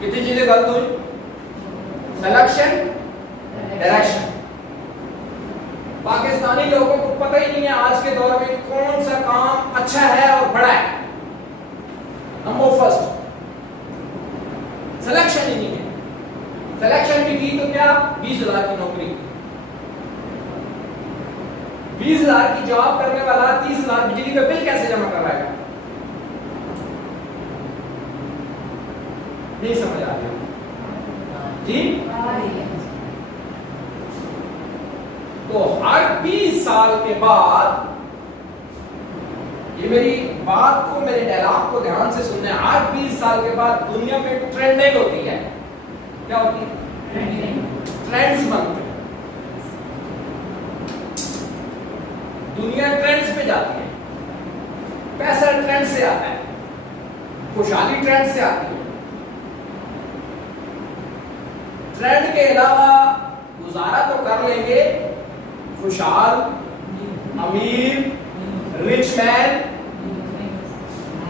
कितनी चीजें गलत हुई? Selection, direction. पाकिस्तानी लोगों को पता ही नहीं है आज के दौर में कौन सा काम अच्छा है और बड़ा है। नंबर फर्स्ट, सिलेक्शन ही नहीं है। सिलेक्शन भी की तो क्या 20,000 की नौकरी, 20,000 की जॉब करने वाला 30,000 बिजली का बिल कैसे जमा करवाएगा? नहीं समझ आ रही जी? तो हर 20 साल के बाद, ये मेरी बात को, मेरे डायलॉग को ध्यान से सुनना, हर 20 साल के बाद दुनिया में ट्रेंडिंग होती है। क्या होती है? ट्रेंड्स बनते हैं। दुनिया ट्रेंड्स पे जाती है। पैसा ट्रेंड से आता है, खुशहाली ट्रेंड से आती है। ट्रेंड के अलावा गुजारा तो कर लेंगे, खुशहाल, अमीर, रिच मैन,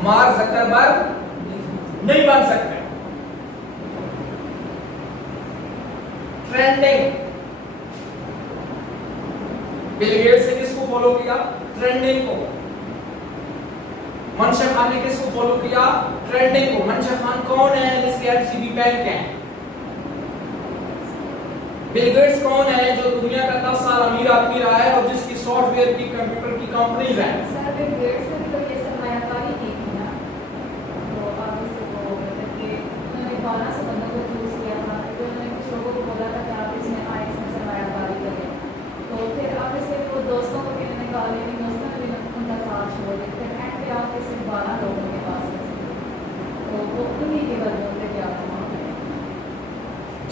मार्क ज़करबर्ग नहीं बन सकते। ट्रेंडिंग, बिल गेट्स ने किसको फॉलो किया? ट्रेंडिंग को। मनशा खान ने किसको फॉलो किया? ट्रेंडिंग को। मनशा खान कौन है? जिसके एचसीबी बैंक है। बिल गेट्स कौन है? जो दुनिया का 10 साल अमीर आदमी रहा है और जिसकी सॉफ्टवेयर की, कंप्यूटर की कंपनीज हैं। सर बिल गेट्स ने तो ये सरमायाकारी की थी ना, तो आगे से वो मतलब कि उन्होंने 12 से बंदों को चूज किया था, तो उन्होंने कुछ लोगों को बोला था कि आप इसमें आए, इसमें सरमायाकारी करें, तो फिर आगे से वो दोस्तों को भी निकाले, लेकिन दोस्तों ने भी उनका साथ छोड़ दिया। फिर एंड पे आके सिर्फ 12 लोगों के पास बचे, तो वो उन्हीं के बदौलत पे क्या हुआ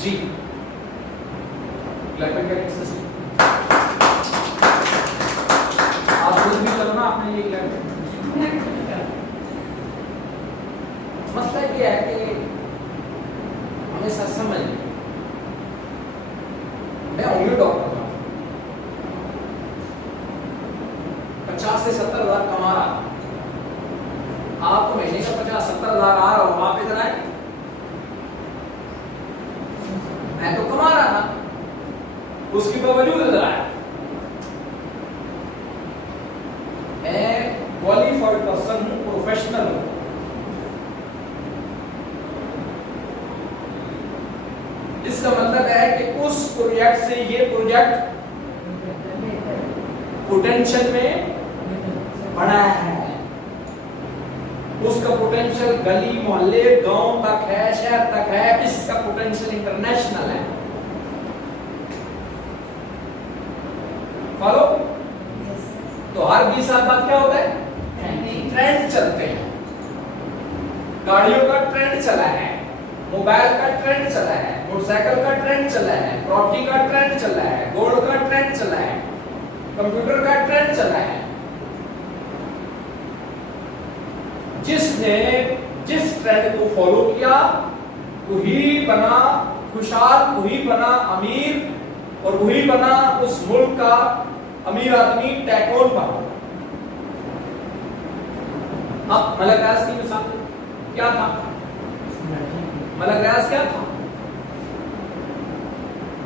जी। क्लैपिंग करें सिस्टम। आप खुद भी करना, आपने ये क्लैपिंग। मसला ये है कि हमेशा समझ, मैं होम्यो डॉक्टर था, 50 से 70 हजार कमा रहा। आपको महीने का 50-70 हजार आ रहा हो, आप इधर आए, मैं तो कमा रहा था, उसके बावजूद इधर आया। मैं क्वालिफाइड पर्सन हूं, प्रोफेशनल हूं। इसका मतलब है कि उस प्रोजेक्ट से ये प्रोजेक्ट पोटेंशियल में बड़ा है, उसका पोटेंशियल गली मोहल्ले गांव तक है, शहर तक है, इसका पोटेंशियल इंटरनेशनल है। फॉलो? तो हर 20 साल बाद क्या होता है? ट्रेंड चलते हैं। गाड़ियों का ट्रेंड चला है, मोबाइल का ट्रेंड चला है, मोटरसाइकिल का ट्रेंड चला है, प्रॉपर्टी का ट्रेंड चला है, गोल्ड का ट्रेंड चला है, कंप्यूटर का ट्रेंड चला है। जिसने जिस ट्रेंड को फॉलो किया वही बना खुशहाल, वही बना अमीर और वही बना उस मुल्क का अमीर आदमी, टैकोन बना। अब मलक गैस की मिसाल क्या था? मलक गैस क्या था?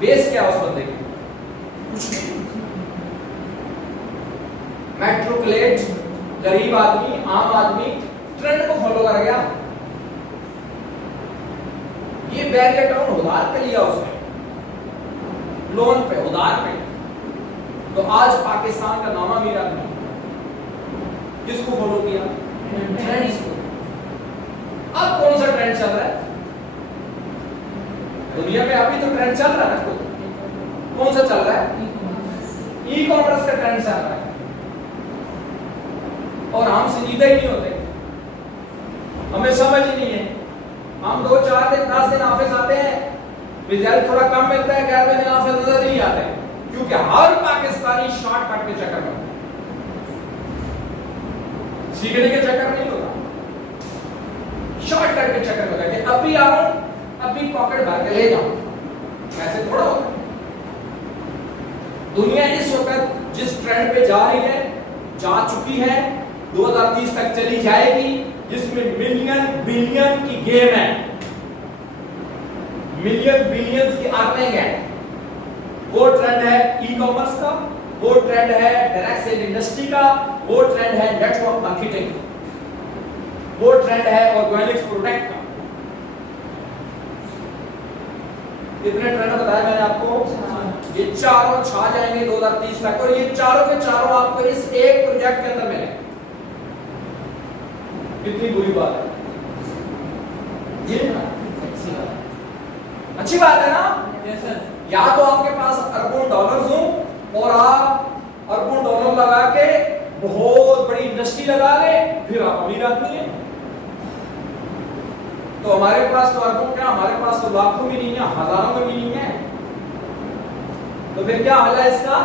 बेस क्या उस बंदे की? कुछ नहीं। मेट्रोप्लेट, गरीब आदमी, आम आदमी ट्रेंड को फॉलो कर गया। ये बैरियर टाउन उधार पे लिया उसने, लोन पे, उधार पे। तो आज पाकिस्तान का नामा अमीर आदमी किसको फॉलो किया? ट्रेंड्स को। अब कौन सा ट्रेंड चल रहा है दुनिया में? अभी तो ट्रेंड चल रहा है ना, कौन सा चल रहा है? ई कॉमर्स का ट्रेंड चल रहा है। और हम संजीदा ही नहीं होते, हमें समझ ही नहीं है। हम 2-4 दिन 10 दिन ऑफिस आते हैं, रिजल्ट थोड़ा कम मिलता है, 11 दिन ऑफिस नजर नहीं आते, क्योंकि हर पाकिस्तानी शॉर्टकट के चक्कर में, सीखने के चक्कर नहीं होता, शॉर्टकट के चक्कर में होता है कि अभी आओ, अभी पॉकेट भर के ले जाओ। ऐसे थोड़ा होता। दुनिया इस वक्त जिस ट्रेंड पे जा रही है, जा चुकी है, 2030 तक चली जाएगी, जिसमें मिलियन बिलियन की गेम है। मिलियन बिलियंस की अर्निंग है। वो ट्रेंड है ई कॉमर्स का, वो ट्रेंड है डायरेक्ट सेल इंडस्ट्री का, वो ट्रेंड है नेटवर्क मार्केटिंग का, वो ट्रेंड है ऑर्गेनिक्स प्रोडक्ट का। कितने ट्रेंड बताया मैंने आपको? ये चारों छा जाएंगे 2030 तक, और ये चारों के चारों आपको इस एक प्रोजेक्ट के अंदर मिलेंगे। कितनी बुरी बात है ये? अच्छी बात है ना? या तो आपके पास अरबों डॉलर्स हो और आप अरबों डॉलर लगा के बहुत बड़ी इंडस्ट्री लगा ले, फिर आप अमीर आदमी हैं। तो हमारे पास तो अरबों क्या, हमारे पास तो लाखों में नहीं है, हजारों में भी नहीं है। तो फिर क्या हाल है इसका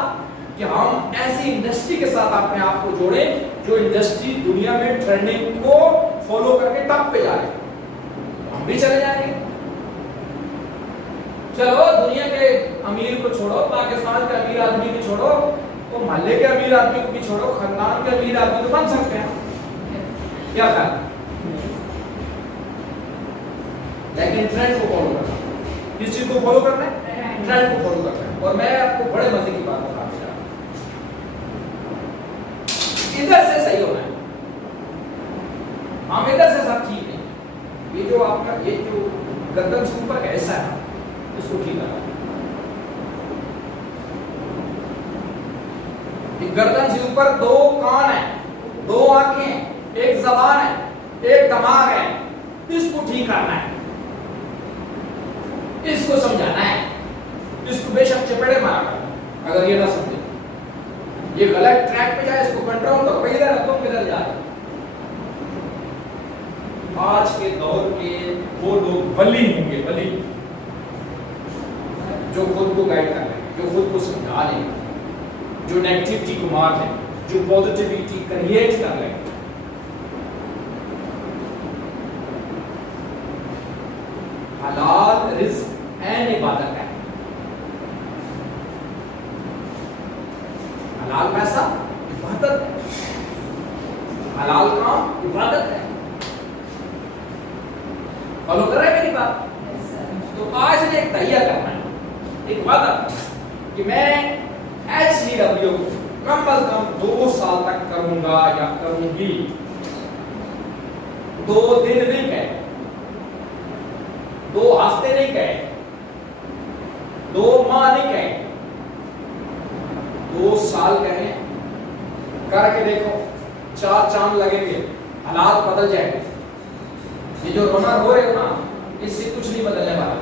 कि हम ऐसी इंडस्ट्री के साथ अपने आप को जोड़ें जो इंडस्ट्री दुनिया में ट्रेंडिंग को फॉलो करके टॉप पे जा रही है, हम भी चले जाएंगे। चलो दुनिया के अमीर को छोड़ो, पाकिस्तान के अमीर आदमी को छोड़ो, तो मोहल्ले के अमीर आदमी को भी छोड़ो, खानदान के अमीर आदमी तो बन सकते हैं, क्या ख्याल? लेकिन ट्रेंड को फॉलो करना, किस चीज को फॉलो करना है? ट्रेंड को फॉलो करना है। और मैं आपको बड़े मजे की बात बता रहा हूं, इधर से सही होना है, हम इधर से सब ठीक है। ये जो आपका ये जो गर्दन से ऊपर ऐसा है, इसको ठीक करना। गर्दन से ऊपर दो कान है, दो आंखें, एक जबान है, एक दिमाग है, इसको ठीक करना है, इसको समझाना है, इसको बेशक चपेड़े मारना। अगर ये ना समझे, ये गलत ट्रैक पे जाए, इसको कंट्रोल करो, इधर रखो, किधर जा रहे। आज के दौर के वो लोग वली होंगे, वली जो खुद को गाइड कर रहे हैं, जो खुद को समझा रहे हैं, जो नेगेटिविटी को मार रहे हैं, जो पॉजिटिविटी क्रिएट कर रहे हैं। हलाल रिस्क एंड इबादत है। हलाल पैसा इबादत है, हलाल काम इबादत है। फॉलो कर रहे हैं मेरी बात? तो आज से एक तैयार करना है, एक वादा कि मैं HCW कम से कम 2 साल तक करूंगा या करूंगी। 2 दिन नहीं कहे, 2 हफ्ते नहीं कहे, 2 माह नहीं कहे, 2 साल कहें। करके देखो, 4 चांद लगेंगे, हालात बदल जाएंगे। ये जो रोना रो रहे हो ना, इससे कुछ नहीं बदलने वाला।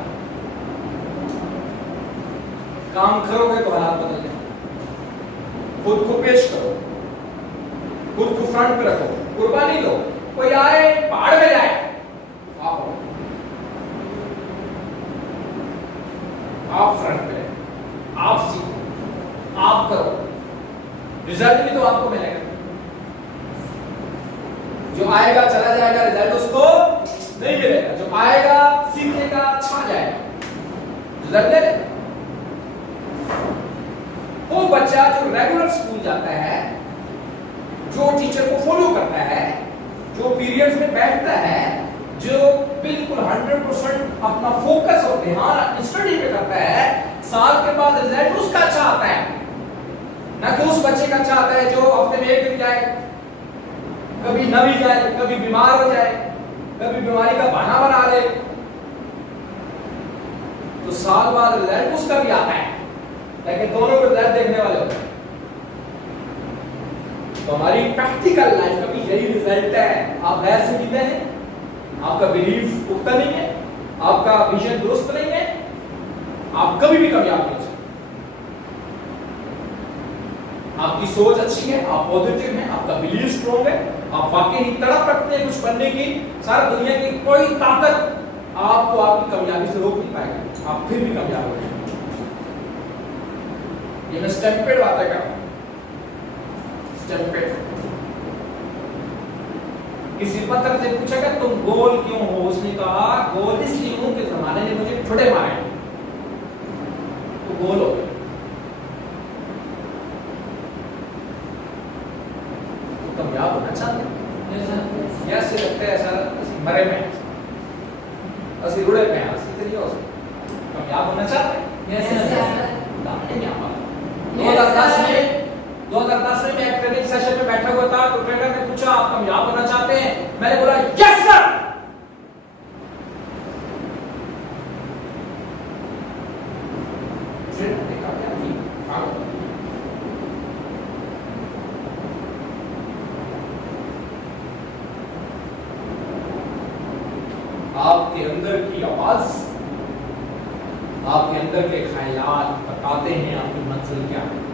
काम करोगे तो हालात बदल जाएंगे। खुद को पेश करो, खुद को फ्रंट पे रखो, कुर्बानी दो। कोई आए पहाड़ में जाए, आप फ्रंट पे, आप सीखो, आप करो, रिजल्ट भी तो आपको मिलेगा। जो आएगा चला जाएगा, रिजल्ट उसको नहीं मिलेगा। जो आएगा सीखेगा, छा जाएगा, रिजल्ट ले। वो बच्चा जो रेगुलर स्कूल जाता है, जो टीचर को फॉलो करता है, जो पीरियड्स में बैठता है, जो बिल्कुल 100% अपना फोकस और ध्यान स्टडी पे करता है, साल के बाद रिजल्ट उसका अच्छा आता है। ना कि उस बच्चे का अच्छा आता है जो हफ्ते में 1 दिन जाए, कभी न भी जाए, कभी बीमार हो जाए, कभी बीमारी का बहाना बना ले, तो साल बाद रिजल्ट उसका भी आता है, लेकिन दोनों को रिजल्ट देखने वाले होते हैं। तो हमारी प्रैक्टिकल लाइफ का भी यही रिजल्ट है। आप गैर से जीते हैं, आपका बिलीफ पुख्ता नहीं है, आपका विजन दुरुस्त नहीं है, आप कभी भी कामयाब नहीं हो सकते। आपकी सोच अच्छी है, आप पॉजिटिव हैं, आपका बिलीफ स्ट्रॉन्ग है, आप वाकई ही तड़प रखते हैं कुछ बनने की, सारी दुनिया की कोई ताकत आपको आपकी कामयाबी से रोक नहीं पाएगा, आप फिर भी कामयाब हो जाएंगे। ये मैं स्टेम्पेड बातें कर रहा हूं, स्टेम्पेड। किसी पत्र से पूछेगा तुम गोल क्यों हो, उसने कहा गोल इसलिए हूं कि जमाने ने मुझे ठुडे मारे, तो गोल हो गए। तो कामयाब होना चाहते हैं, ऐसे लगता है ऐसा मरे में, असली रुड़े में, असली तो नहीं हो सकता। कामयाब होना चाहते हैं? Yes, sir. नहीं आ पाता। Yes, 2010 sir. में 2010 में मैं एक ट्रेनिंग सेशन में बैठा हुआ था, तो ट्रेनर ने पूछा आप कामयाब होना चाहते हैं? मैंने बोला यस सर। ट्रेनर ने कहा क्या ठीक, हाँ। आपके अंदर की आवाज, आपके अंदर के ख्यालात बताते हैं आपकी मंजिल क्या है।